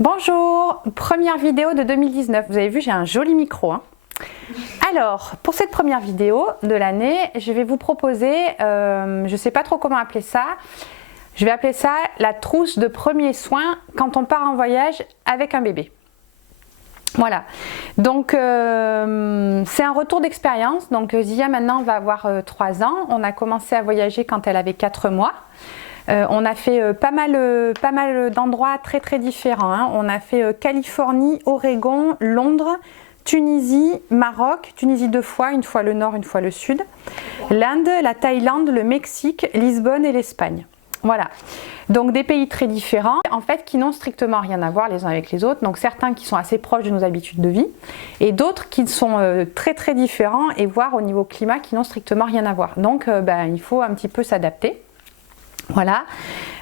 Bonjour, première vidéo de 2019. Vous avez vu, j'ai un joli micro. Alors, pour cette première vidéo de l'année, je vais vous proposer, je ne sais pas trop comment appeler ça, je vais appeler ça la trousse de premiers soins quand on part en voyage avec un bébé. Voilà, donc c'est un retour d'expérience. Donc Zia maintenant va avoir 3 ans, on a commencé à voyager quand elle avait 4 mois. On a fait pas mal d'endroits très différents. Hein. On a fait Californie, Oregon, Londres, Tunisie, Maroc, Tunisie 2 fois, une fois le nord, une fois le sud, l'Inde, la Thaïlande, le Mexique, Lisbonne et l'Espagne. Voilà, donc des pays très différents, en fait qui n'ont strictement rien à voir les uns avec les autres, donc certains qui sont assez proches de nos habitudes de vie, et d'autres qui sont très différents, et voire au niveau climat qui n'ont strictement rien à voir. Donc il faut un petit peu s'adapter. Voilà,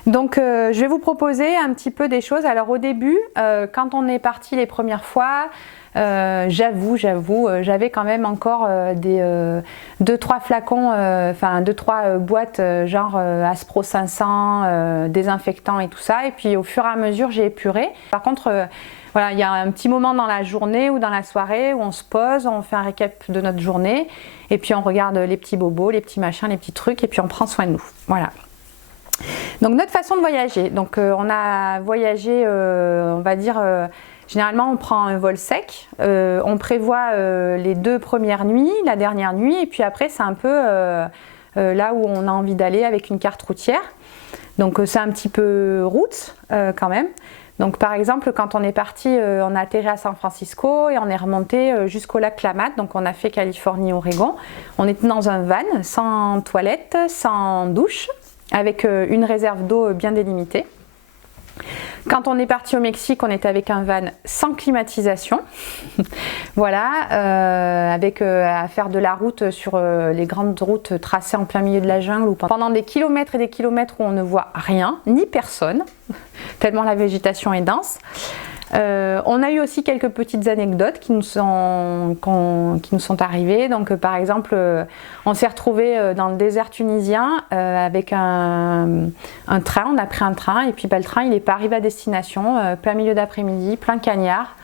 donc je vais vous proposer un petit peu des choses. Alors au début, quand on est parti les premières fois, j'avoue, j'avais quand même encore des 2-3 flacons, enfin 2-3 boîtes genre Aspro 500, désinfectant et tout ça. Et puis au fur et à mesure, j'ai épuré. Par contre, voilà, il y a un petit moment dans la journée ou dans la soirée où on se pose, on fait un récap de notre journée et puis on regarde les petits bobos, les petits machins, les petits trucs et puis on prend soin de nous. Voilà. Donc notre façon de voyager, donc on a voyagé, on va dire, généralement on prend un vol sec, on prévoit les 2 premières nuits, la dernière nuit, et puis après c'est un peu là où on a envie d'aller avec une carte routière. Donc c'est un petit peu route quand même. Donc par exemple quand on est parti, on a atterri à San Francisco et on est remonté jusqu'au lac Klamath, donc on a fait Californie, Oregon. On était dans un van, sans toilette, sans douche, avec une réserve d'eau bien délimitée. Quand on est parti au Mexique, on était avec un van sans climatisation, voilà, avec à faire de la route sur les grandes routes tracées en plein milieu de la jungle, ou pendant des kilomètres et des kilomètres où on ne voit rien, ni personne, tellement la végétation est dense. On a eu aussi quelques petites anecdotes qui nous sont arrivées. Donc par exemple, on s'est retrouvé dans le désert tunisien avec un train, on a pris un train et puis le train il n'est pas arrivé à destination, plein milieu d'après-midi, plein cagnard,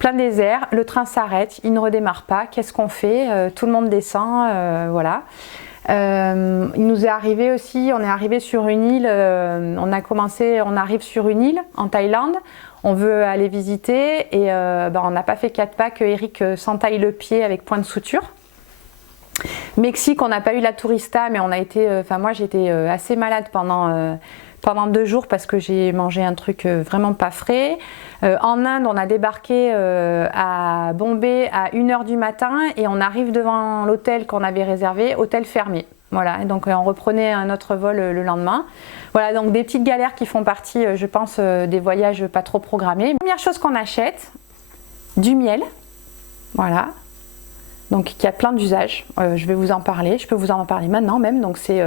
plein désert, le train s'arrête, il ne redémarre pas, qu'est-ce qu'on fait? Tout le monde descend, voilà. Il nous est arrivé aussi, on est arrivé sur une île, on arrive sur une île en Thaïlande. On veut aller visiter et on n'a pas fait 4 pas que Eric s'entaille le pied avec point de suture. Mexique, on n'a pas eu la tourista, mais on a été, moi j'étais assez malade pendant 2 jours parce que j'ai mangé un truc vraiment pas frais. En Inde, on a débarqué à Bombay à 1h du matin et on arrive devant l'hôtel qu'on avait réservé, hôtel fermé. Voilà, et donc on reprenait un autre vol le lendemain. Voilà, donc des petites galères qui font partie, je pense, des voyages pas trop programmés. Première chose qu'on achète, du miel. Voilà. Donc il y a plein d'usages, je vais vous en parler, je peux vous en parler maintenant même. Donc c'est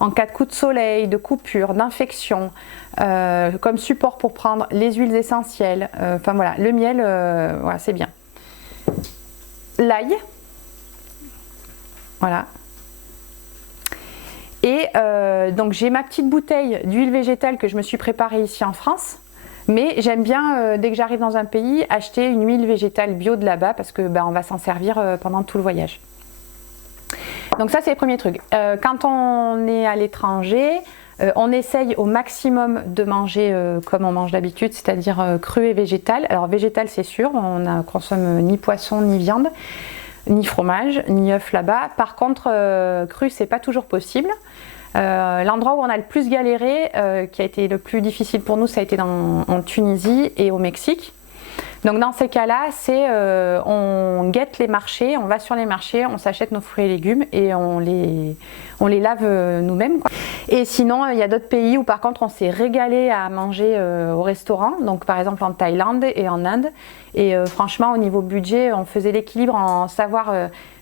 en cas de coup de soleil, de coupure, d'infection, comme support pour prendre les huiles essentielles. Enfin voilà, le miel, voilà, c'est bien. L'ail. Voilà. Et donc j'ai ma petite bouteille d'huile végétale que je me suis préparée ici en France, mais j'aime bien dès que j'arrive dans un pays acheter une huile végétale bio de là-bas parce que on va s'en servir pendant tout le voyage. Donc ça c'est le premier truc. Quand on est à l'étranger, on essaye au maximum de manger comme on mange d'habitude, c'est-à-dire cru et végétal. Alors végétal c'est sûr, on ne consomme ni poisson ni viande, ni fromage, ni œufs là-bas. Par contre, cru, c'est pas toujours possible. L'endroit où on a le plus galéré, qui a été le plus difficile pour nous, ça a été en Tunisie et au Mexique. Donc dans ces cas-là, on guette les marchés, on va sur les marchés, on s'achète nos fruits et légumes et on les lave nous-mêmes. Et sinon, il y a d'autres pays où par contre on s'est régalé à manger au restaurant, donc par exemple en Thaïlande et en Inde. Et franchement, au niveau budget, on faisait l'équilibre en savoir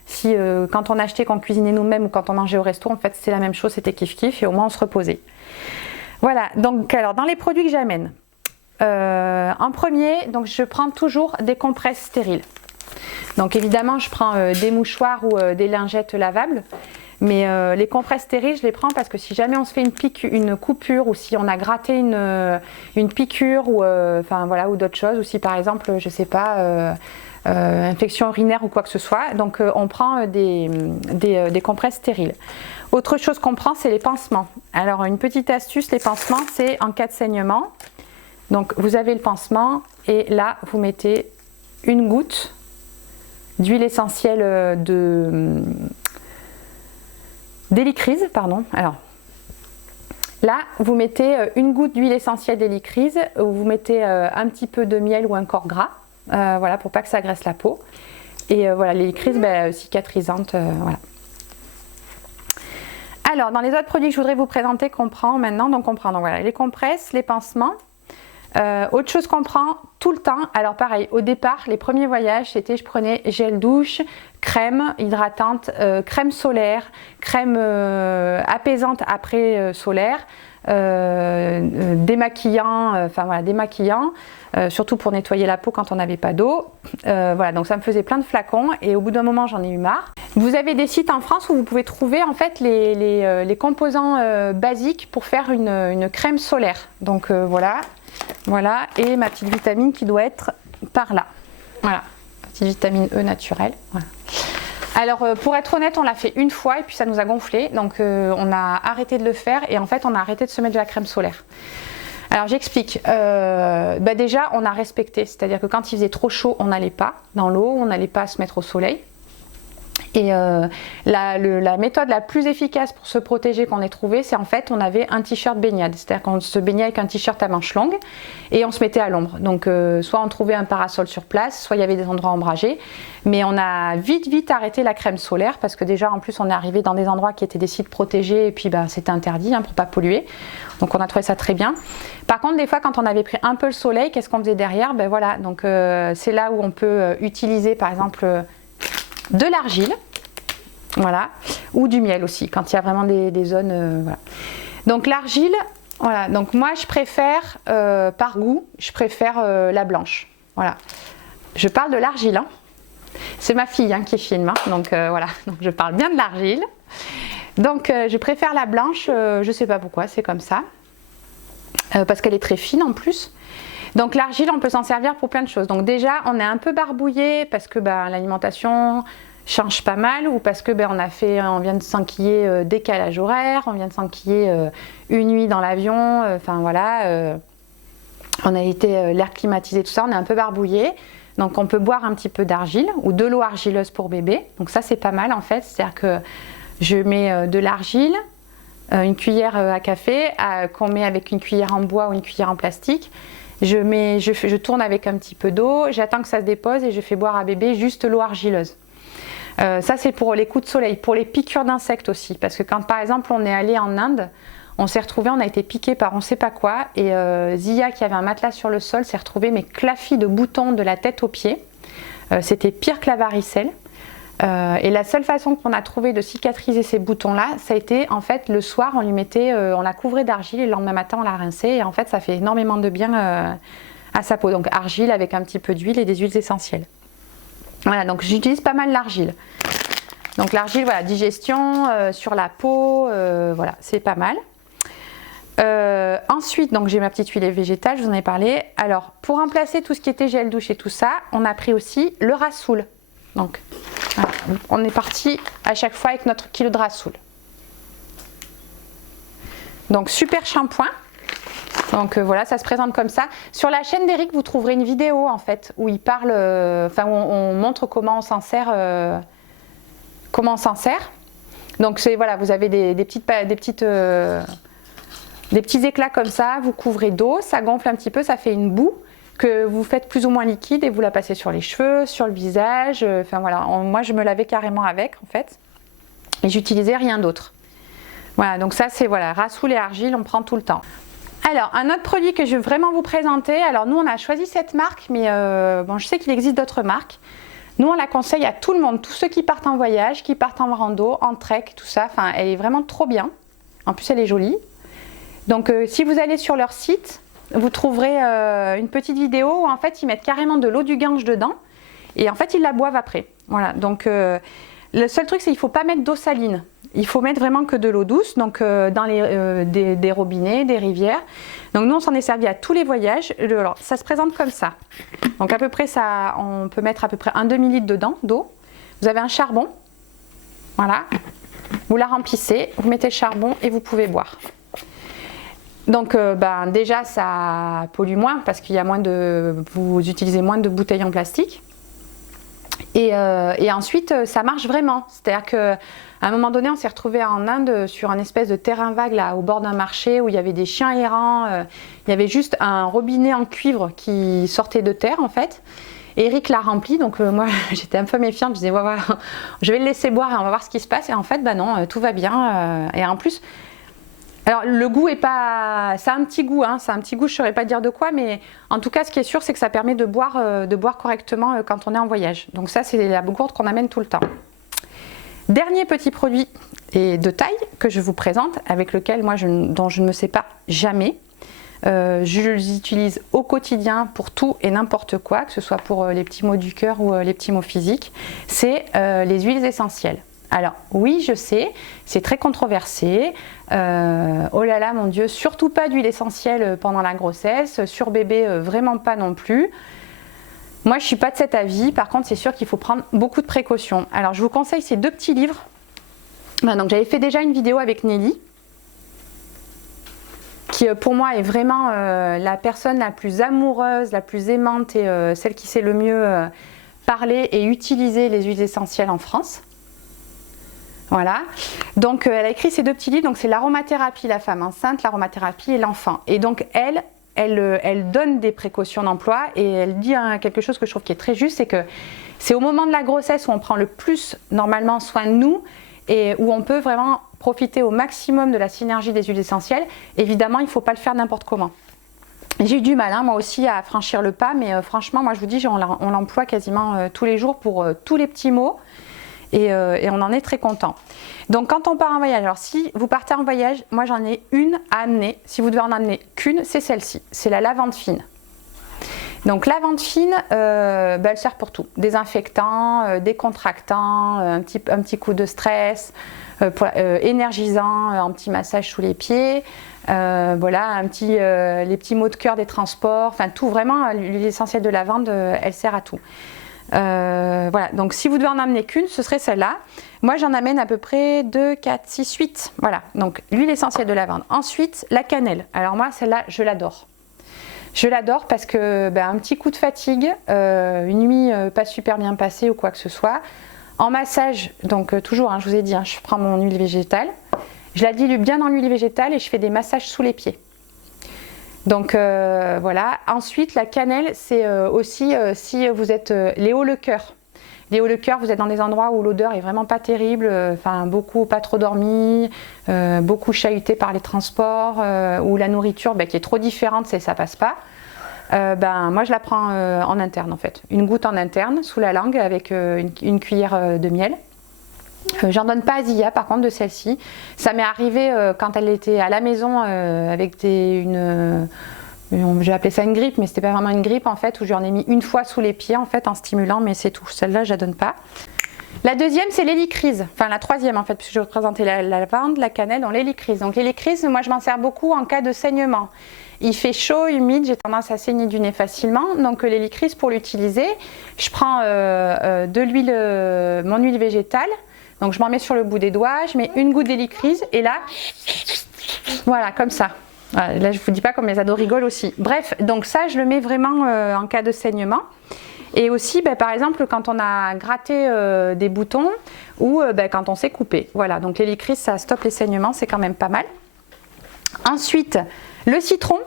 si quand on achetait, qu'on cuisinait nous-mêmes ou quand on mangeait au resto, en fait c'est la même chose, c'était kiff-kiff et au moins on se reposait. Voilà, donc alors dans les produits que j'amène. En premier, donc je prends toujours des compresses stériles. Donc évidemment, je prends des mouchoirs ou des lingettes lavables. Mais les compresses stériles, je les prends parce que si jamais on se fait une coupure ou si on a gratté une piqûre ou, enfin, voilà, ou d'autres choses, ou si par exemple, je sais pas, infection urinaire ou quoi que ce soit, donc on prend des compresses stériles. Autre chose qu'on prend, c'est les pansements. Alors une petite astuce, les pansements, c'est en cas de saignement. Donc vous avez le pansement et là vous mettez une goutte d'huile essentielle d'hélicryse, pardon. Alors là vous mettez une goutte d'huile essentielle d'hélicryse, vous mettez un petit peu de miel ou un corps gras, voilà, pour pas que ça agresse la peau. Et voilà, l'hélicryse cicatrisante, voilà. Alors dans les autres produits que je voudrais vous présenter qu'on prend maintenant, donc on prend donc, voilà, les compresses, les pansements. Autre chose qu'on prend tout le temps, alors pareil, au départ, les premiers voyages, c'était je prenais gel douche, crème hydratante, crème solaire, crème apaisante après solaire, démaquillant, enfin voilà, démaquillant, surtout pour nettoyer la peau quand on n'avait pas d'eau. Voilà, donc ça me faisait plein de flacons et au bout d'un moment, j'en ai eu marre. Vous avez des sites en France où vous pouvez trouver en fait les composants basiques pour faire une crème solaire. Donc voilà. Voilà, et ma petite vitamine qui doit être par là. Voilà, petite vitamine E naturelle. Voilà. Alors pour être honnête, on l'a fait une fois et puis ça nous a gonflé. Donc on a arrêté de le faire et en fait on a arrêté de se mettre de la crème solaire. Alors j'explique. Déjà on a respecté, c'est-à-dire que quand il faisait trop chaud, on n'allait pas dans l'eau, on n'allait pas se mettre au soleil. Et la méthode la plus efficace pour se protéger qu'on ait trouvé, c'est en fait on avait un t-shirt baignade, c'est-à-dire qu'on se baignait avec un t-shirt à manches longues et on se mettait à l'ombre. Donc soit on trouvait un parasol sur place, soit il y avait des endroits ombragés, mais on a vite arrêté la crème solaire parce que déjà en plus on est arrivé dans des endroits qui étaient des sites protégés et puis c'était interdit pour pas polluer. Donc on a trouvé ça très bien. Par contre des fois quand on avait pris un peu le soleil, qu'est-ce qu'on faisait derrière? Voilà, donc c'est là où on peut utiliser par exemple de l'argile, voilà, ou du miel aussi, quand il y a vraiment des zones, voilà. Donc l'argile, voilà, donc moi je préfère, par goût, je préfère la blanche, voilà. Je parle de l'argile, c'est ma fille qui filme, donc voilà, donc je parle bien de l'argile. Donc je préfère la blanche, je sais pas pourquoi, c'est comme ça, parce qu'elle est très fine en plus. Donc l'argile, on peut s'en servir pour plein de choses. Donc déjà, on est un peu barbouillé parce que l'alimentation change pas mal ou parce que on vient de s'enquiller décalage horaire, on vient de s'enquiller une nuit dans l'avion, enfin voilà, on a été l'air climatisé, tout ça, on est un peu barbouillé. Donc on peut boire un petit peu d'argile ou de l'eau argileuse pour bébé. Donc ça c'est pas mal en fait, c'est-à-dire que je mets de l'argile, une cuillère à café qu'on met avec une cuillère en bois ou une cuillère en plastique. Je tourne avec un petit peu d'eau, j'attends que ça se dépose et je fais boire à bébé juste l'eau argileuse. Ça c'est pour les coups de soleil, pour les piqûres d'insectes aussi, parce que quand par exemple on est allé en Inde, on s'est retrouvé, on a été piqué par on sait pas quoi et Zia qui avait un matelas sur le sol s'est retrouvée mais clafie de boutons de la tête aux pieds. C'était pire que la varicelle. Et la seule façon qu'on a trouvé de cicatriser ces boutons là, ça a été en fait le soir on lui mettait, on la couvrait d'argile et le lendemain matin on la rinçait et en fait ça fait énormément de bien à sa peau. Donc argile avec un petit peu d'huile et des huiles essentielles. Voilà, donc j'utilise pas mal l'argile. Donc l'argile, voilà, digestion sur la peau, voilà, c'est pas mal. Ensuite, donc j'ai ma petite huile végétale, je vous en ai parlé. Alors pour remplacer tout ce qui était gel douche et tout ça, on a pris aussi le Rassoul. Donc voilà, on est parti à chaque fois avec notre kilo de Rassoul. Donc super shampoing. Donc voilà, ça se présente comme ça. Sur la chaîne d'Eric, vous trouverez une vidéo en fait où il parle, où on montre comment on s'en sert. Donc c'est voilà, vous avez des petits éclats comme ça, vous couvrez d'eau, ça gonfle un petit peu, ça fait une boue que vous faites plus ou moins liquide et vous la passez sur les cheveux, sur le visage. Enfin voilà, moi je me lavais carrément avec en fait et j'utilisais rien d'autre. Voilà, donc ça c'est voilà, Rassoul et argile, on prend tout le temps. Alors un autre produit que je veux vraiment vous présenter, alors nous on a choisi cette marque mais bon, je sais qu'il existe d'autres marques. Nous on la conseille à tout le monde, tous ceux qui partent en voyage, qui partent en rando, en trek, tout ça, enfin elle est vraiment trop bien. En plus elle est jolie. Donc si vous allez sur leur site, vous trouverez une petite vidéo où en fait ils mettent carrément de l'eau du Gange dedans et en fait ils la boivent après. Voilà, donc le seul truc c'est qu'il ne faut pas mettre d'eau saline. Il faut mettre vraiment que de l'eau douce, donc dans des robinets, des rivières. Donc nous on s'en est servi à tous les voyages. Alors, ça se présente comme ça. Donc à peu près ça, on peut mettre à peu près un demi-litre dedans d'eau. Vous avez un charbon, voilà. Vous la remplissez, vous mettez le charbon et vous pouvez boire. Donc déjà ça pollue moins parce qu'il y a vous utilisez moins de bouteilles en plastique. Et ensuite ça marche vraiment. C'est-à-dire qu'à un moment donné on s'est retrouvé en Inde sur un espèce de terrain vague là, au bord d'un marché où il y avait des chiens errants. Il y avait juste un robinet en cuivre qui sortait de terre en fait. Eric l'a rempli, donc moi j'étais un peu méfiante, je disais ouais, voilà, je vais le laisser boire et on va voir ce qui se passe. Et en fait non, tout va bien. Et en plus, alors le goût est pas, ça a un petit goût, hein, ça a un petit goût, je ne saurais pas dire de quoi, mais en tout cas ce qui est sûr c'est que ça permet de boire correctement quand on est en voyage. Donc ça c'est la gourde qu'on amène tout le temps. Dernier petit produit et de taille que je vous présente, avec lequel dont je ne me sépare jamais. Je les utilise au quotidien pour tout et n'importe quoi, que ce soit pour les petits maux du cœur ou les petits maux physiques, c'est les huiles essentielles. Alors oui, je sais, c'est très controversé. Oh là là, mon Dieu, surtout pas d'huile essentielle pendant la grossesse, sur bébé vraiment pas non plus. Moi je suis pas de cet avis, par contre c'est sûr qu'il faut prendre beaucoup de précautions. Alors je vous conseille ces deux petits livres. Donc j'avais fait déjà une vidéo avec Nelly, qui pour moi est vraiment la personne la plus amoureuse, la plus aimante et celle qui sait le mieux parler et utiliser les huiles essentielles en France. Voilà, donc elle a écrit ces deux petits livres, donc c'est l'aromathérapie, la femme enceinte, l'aromathérapie et l'enfant. Et donc elle donne des précautions d'emploi et elle dit quelque chose que je trouve qui est très juste, c'est que c'est au moment de la grossesse où on prend le plus normalement soin de nous et où on peut vraiment profiter au maximum de la synergie des huiles essentielles. Évidemment, il ne faut pas le faire n'importe comment. J'ai eu du mal, hein, moi aussi, à franchir le pas, mais franchement, moi je vous dis, on l'emploie quasiment tous les jours pour tous les petits maux et on en est très content. Donc quand on part en voyage, alors si vous partez en voyage, moi j'en ai une à amener. Si vous devez en amener qu'une, c'est celle-ci, c'est la lavande fine. Donc la lavande fine, elle sert pour tout, désinfectant, décontractant, un petit coup de stress, énergisant, un petit massage sous les pieds, voilà, les petits maux de cœur des transports, enfin tout, vraiment l'huile essentielle de lavande, elle sert à tout. Voilà, donc si vous devez en amener qu'une, ce serait celle-là. Moi j'en amène à peu près 2, 4, 6, 8. Voilà, donc l'huile essentielle de lavande. Ensuite, la cannelle. Alors moi celle-là, je l'adore. Je l'adore parce que un petit coup de fatigue, une nuit pas super bien passée ou quoi que ce soit. En massage, donc toujours, hein, je vous ai dit, hein, je prends mon huile végétale. Je la dilue bien dans l'huile végétale et je fais des massages sous les pieds. Donc voilà. Ensuite, la cannelle, c'est aussi si vous êtes les hauts le cœur. Les hauts le cœur, vous êtes dans des endroits où l'odeur est vraiment pas terrible, beaucoup pas trop dormi, beaucoup chahuté par les transports, ou la nourriture qui est trop différente, ça passe pas. Moi je la prends en interne en fait. Une goutte en interne sous la langue avec une cuillère de miel. J'en donne pas à Zia par contre de celle-ci. Ça m'est arrivé quand elle était à la maison avec j'ai appelé ça une grippe, mais c'était pas vraiment une grippe en fait, où j'en ai mis une fois sous les pieds en fait en stimulant, mais c'est tout. Celle-là je la donne pas. La deuxième c'est l'hélicryse, enfin la troisième en fait, puisque je vais vous présenter la lavande, la cannelle, donc l'hélicryse. Donc l'hélicryse, moi je m'en sers beaucoup en cas de saignement. Il fait chaud, humide, j'ai tendance à saigner du nez facilement, donc l'hélicryse pour l'utiliser, je prends mon huile végétale, donc je m'en mets sur le bout des doigts, je mets une goutte d'hélicryse et là, voilà comme ça. Voilà, là je vous dis pas comme les ados rigolent aussi. Bref, donc ça je le mets vraiment en cas de saignement. Et aussi par exemple quand on a gratté des boutons ou quand on s'est coupé. Voilà, donc l'hélicryse ça stoppe les saignements, c'est quand même pas mal. Ensuite, le citron.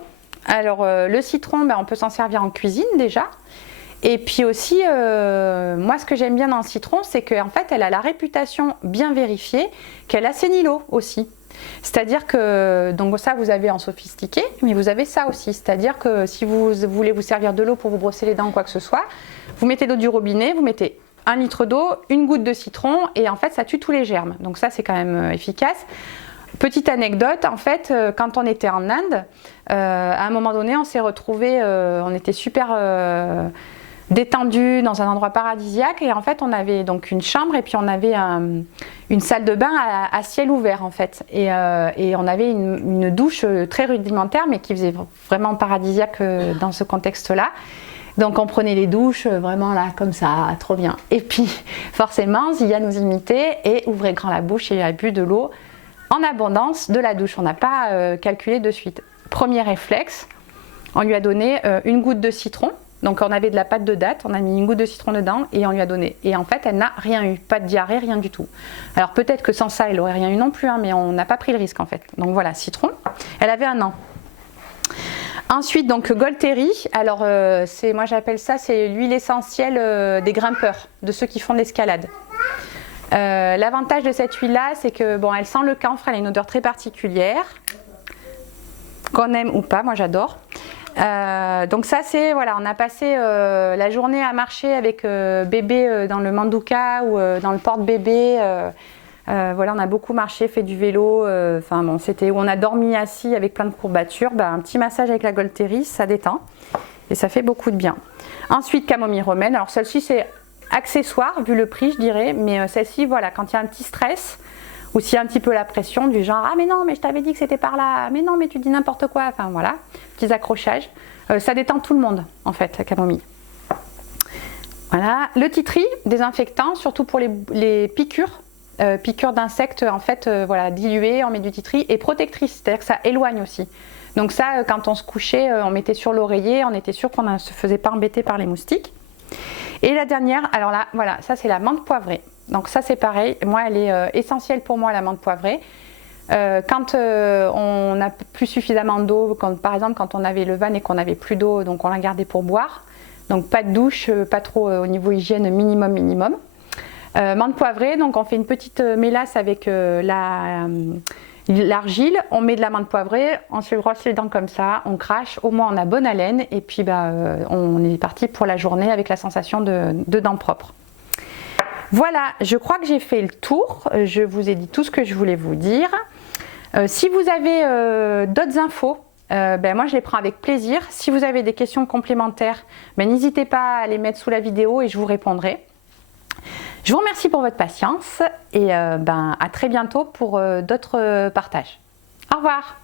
Alors le citron, on peut s'en servir en cuisine déjà. Et puis aussi, moi ce que j'aime bien dans le citron, c'est qu'en fait elle a la réputation bien vérifiée qu'elle assainit l'eau aussi. C'est-à-dire que, donc ça vous avez en sophistiqué, mais vous avez ça aussi. C'est-à-dire que si vous voulez vous servir de l'eau pour vous brosser les dents ou quoi que ce soit, vous mettez l'eau du robinet, vous mettez 1 litre d'eau, une goutte de citron et en fait ça tue tous les germes. Donc ça c'est quand même efficace. Petite anecdote, en fait, quand on était en Inde, à un moment donné, on s'est retrouvés, on était super détendu dans un endroit paradisiaque. Et en fait, on avait donc une chambre et puis on avait une salle de bain à ciel ouvert en fait. Et on avait une douche très rudimentaire mais qui faisait vraiment paradisiaque dans ce contexte-là. Donc on prenait les douches vraiment là comme ça, trop bien. Et puis forcément, Zia nous imitait et ouvrait grand la bouche et a bu de l'eau en abondance de la douche. On n'a pas calculé de suite. Premier réflexe, on lui a donné une goutte de citron. Donc on avait de la pâte de date, on a mis une goutte de citron dedans et on lui a donné. Et en fait, elle n'a rien eu, pas de diarrhée, rien du tout. Alors peut-être que sans ça, elle n'aurait rien eu non plus, hein, mais on n'a pas pris le risque en fait. Donc voilà, citron. Elle avait 1 an. Ensuite, donc Golteri. Alors moi j'appelle ça, c'est l'huile essentielle des grimpeurs, de ceux qui font de l'escalade. L'avantage de cette huile-là, c'est que bon, elle sent le camphre, elle a une odeur très particulière, qu'on aime ou pas, moi j'adore. Donc ça c'est, voilà, on a passé la journée à marcher avec bébé dans le Manduka ou dans le porte-bébé. Voilà, on a beaucoup marché, fait du vélo. Enfin bon, c'était où on a dormi assis avec plein de courbatures. Un petit massage avec la Golteri, ça détend et ça fait beaucoup de bien. Ensuite, camomille romaine. Alors celle-ci c'est accessoire vu le prix, je dirais, mais celle-ci, voilà, quand il y a un petit stress ou s'il y a un petit peu la pression du genre ah mais non mais je t'avais dit que c'était par là, mais non mais tu dis n'importe quoi, enfin voilà, petits accrochages, ça détend tout le monde en fait, la camomille. Voilà, le tea tree, désinfectant, surtout pour les piqûres, piqûres d'insectes en fait, voilà, diluées, on met du tea tree et protectrice, c'est-à-dire que ça éloigne aussi. Donc ça, quand on se couchait, on mettait sur l'oreiller, on était sûr qu'on ne se faisait pas embêter par les moustiques. Et la dernière, alors là, voilà, ça c'est la menthe poivrée. Donc ça c'est pareil, moi elle est essentielle pour moi la menthe poivrée. Quand on n'a plus suffisamment d'eau, par exemple quand on avait le van et qu'on n'avait plus d'eau, donc on la gardait pour boire. Donc pas de douche, pas trop au niveau hygiène, minimum. Menthe poivrée, donc on fait une petite mélasse avec l'argile, on met de la menthe poivrée, on se brosse les dents comme ça, on crache, au moins on a bonne haleine et puis on est parti pour la journée avec la sensation de dents propres. Voilà, je crois que j'ai fait le tour, je vous ai dit tout ce que je voulais vous dire. Si vous avez d'autres infos, moi je les prends avec plaisir. Si vous avez des questions complémentaires, n'hésitez pas à les mettre sous la vidéo et je vous répondrai. Je vous remercie pour votre patience et à très bientôt pour d'autres partages. Au revoir!